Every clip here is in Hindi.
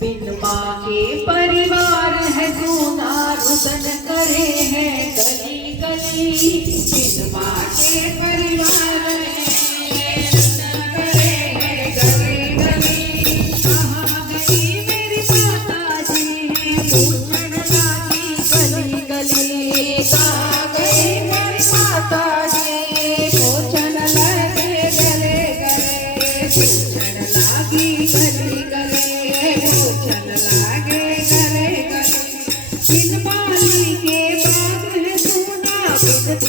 बिन के परिवार है गुना रुदन करे है गली गली बिन के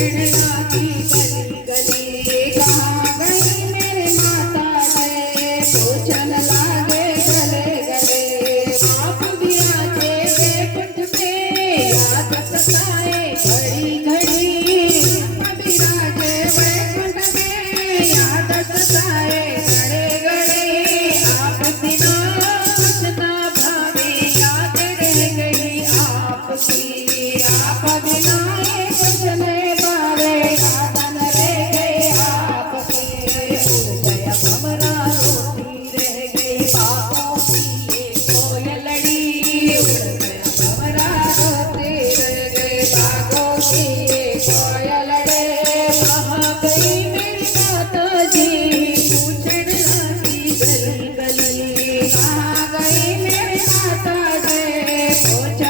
Thank you. Gracias.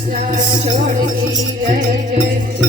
જય જય